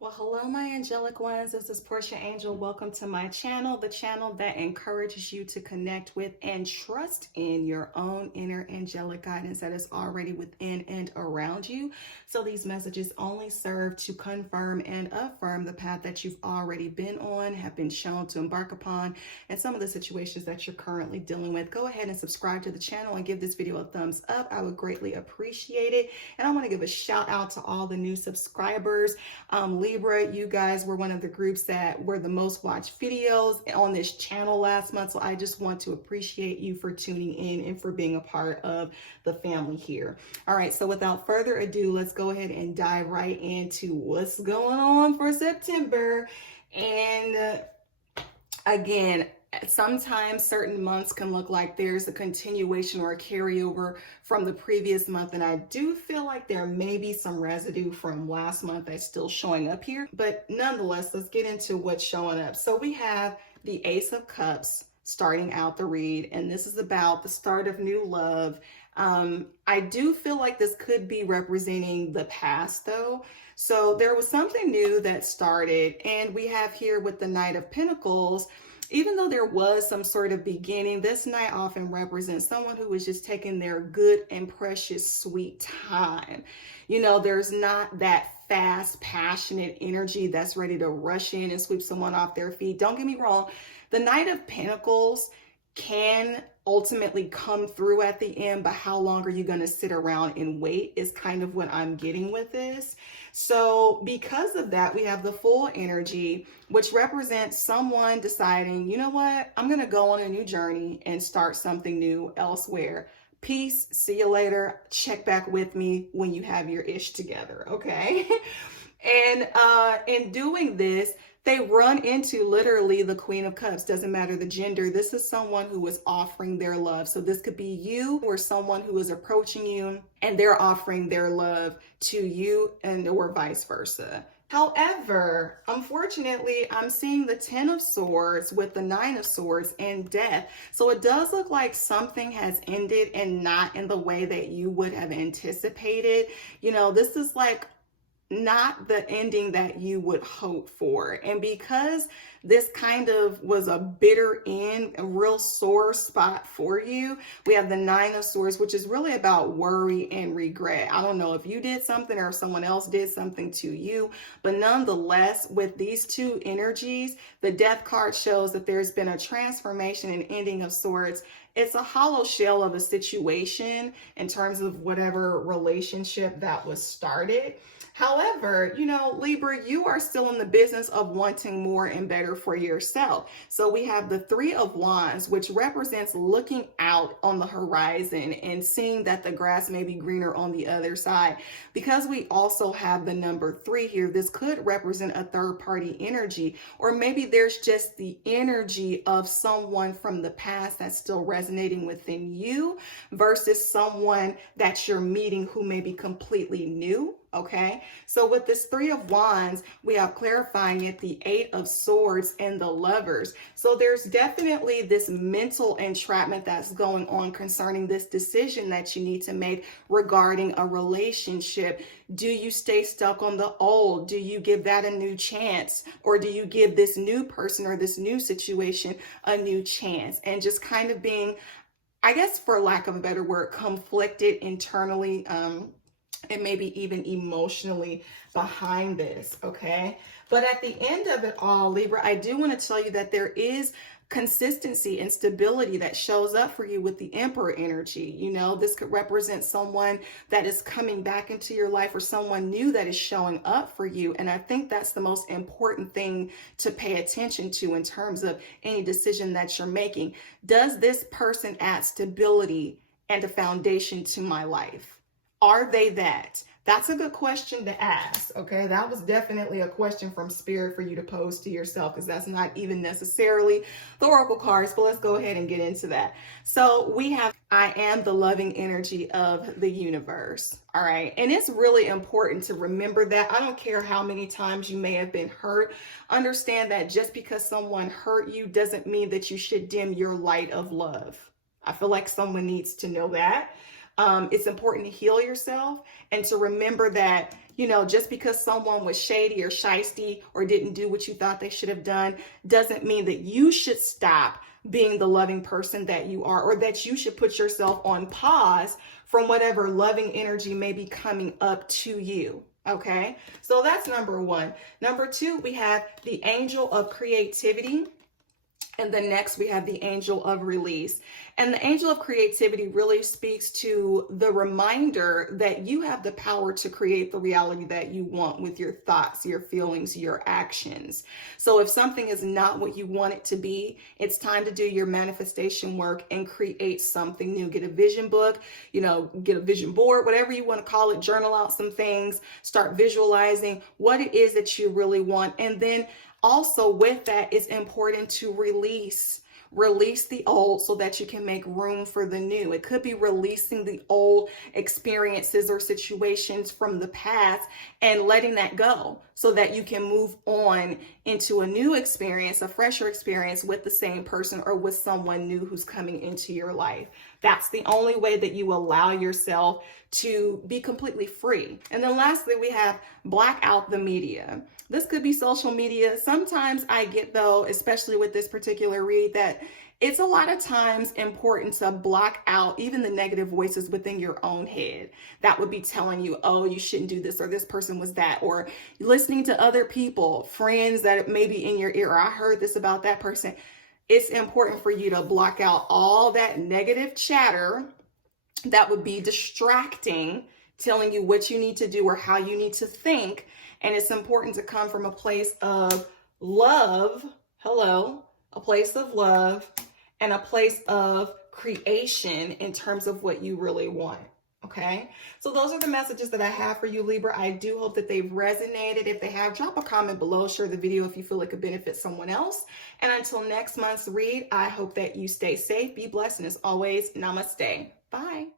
Well, hello, my angelic ones. This is Portia Angel. Welcome to my channel, the channel that encourages you to connect with and trust in your own inner angelic guidance that is already within and around you. So these messages only serve to confirm and affirm the path that you've already been on, have been shown to embark upon, and some of the situations that you're currently dealing with. Go ahead and subscribe to the channel and give this video a thumbs up. I would greatly appreciate it. And I want to give a shout out to all the new subscribers. Libra, you guys were one of the groups that were the most watched videos on this channel last month. So I just want to appreciate you for tuning in and for being a part of the family here. All right, so without further ado, let's go ahead and dive right into what's going on for September. And again, sometimes certain months can look like there's a continuation or a carryover from the previous month. And I do feel like there may be some residue from last month that's still showing up here. But nonetheless, let's get into what's showing up. So we have the Ace of Cups starting out the read, and this is about the start of new love. I do feel like this could be representing the past though. So there was something new that started, and we have here with the Knight of Pentacles, even though there was some sort of beginning, this Knight often represents someone who is just taking their good and precious sweet time. You know, there's not that fast, passionate energy that's ready to rush in and sweep someone off their feet. Don't get me wrong. The Knight of Pentacles can ultimately come through at the end, but how long are you going to sit around and wait is kind of what I'm getting with this. So because of that, we have the Fool energy, which represents someone deciding, you know what, I'm going to go on a new journey and start something new elsewhere. Peace, see you later, check back with me when you have your ish together, okay? And in doing this, they run into literally the Queen of Cups. Doesn't matter the gender. This is someone who is offering their love. So this could be you or someone who is approaching you and they're offering their love to you, and or vice versa. However, unfortunately, I'm seeing the Ten of Swords with the Nine of Swords and Death. So it does look like something has ended and not in the way that you would have anticipated. You know, this is like not the ending that you would hope for. And because this kind of was a bitter end, a real sore spot for you, we have the Nine of Swords, which is really about worry and regret. I don't know if you did something or if someone else did something to you, but nonetheless, with these two energies, the Death card shows that there's been a transformation and ending of sorts. It's a hollow shell of a situation in terms of whatever relationship that was started. However, you know, Libra, you are still in the business of wanting more and better for yourself. So we have the Three of Wands, which represents looking out on the horizon and seeing that the grass may be greener on the other side. Because we also have the number 3 here, this could represent a third party energy, or maybe there's just the energy of someone from the past that's still resonating within you versus someone that you're meeting who may be completely new. Okay, so with this Three of Wands, we have clarifying it, the Eight of Swords and the Lovers. So there's definitely this mental entrapment that's going on concerning this decision that you need to make regarding a relationship. Do you stay stuck on the old? Do you give that a new chance? Or do you give this new person or this new situation a new chance? And just kind of being, I guess for lack of a better word, conflicted internally, and maybe even emotionally behind this, okay? But at the end of it all, Libra, I do want to tell you that there is consistency and stability that shows up for you with the Emperor energy. You know, this could represent someone that is coming back into your life or someone new that is showing up for you. And I think that's the most important thing to pay attention to in terms of any decision that you're making. Does this person add stability and a foundation to my life? Are they that? That's a good question to ask, okay? That was definitely a question from Spirit for you to pose to yourself, because that's not even necessarily the Oracle cards, but let's go ahead and get into that. So we have, I am the loving energy of the universe, all right? And it's really important to remember that. I don't care how many times you may have been hurt. Understand that just because someone hurt you doesn't mean that you should dim your light of love. I feel like someone needs to know that. It's important to heal yourself and to remember that just because someone was shady or shisty or didn't do what you thought they should have done doesn't mean that you should stop being the loving person that you are, or that you should put yourself on pause from whatever loving energy may be coming up to you. Okay, so that's number one. Number two, we have the angel of creativity. And then next we have the angel of release. And the angel of creativity really speaks to the reminder that you have the power to create the reality that you want with your thoughts, your feelings, your actions. So if something is not what you want it to be, it's time to do your manifestation work and create something new. Get a vision book, get a vision board, whatever you want to call it, journal out some things, start visualizing what it is that you really want. And then also with that, it's important to release the old so that you can make room for the new. It could be releasing the old experiences or situations from the past and letting that go so that you can move on into a new experience, a fresher experience with the same person or with someone new who's coming into your life. That's the only way that you allow yourself to be completely free. And then lastly, we have black out the media. This could be social media. Sometimes I get, though, especially with this particular read, that it's a lot of times important to block out even the negative voices within your own head that would be telling you, oh, you shouldn't do this, or this person was that, or listening to other people, friends that may be in your ear, or I heard this about that person. It's important for you to block out all that negative chatter that would be distracting, telling you what you need to do or how you need to think. And it's important to come from a place of love, a place of love and a place of creation in terms of what you really want. Okay, so those are the messages that I have for you, Libra. I do hope that they've resonated. If they have, drop a comment below, share the video if you feel it could benefit someone else. And until next month's read, I hope that you stay safe, be blessed, and as always, namaste. Bye.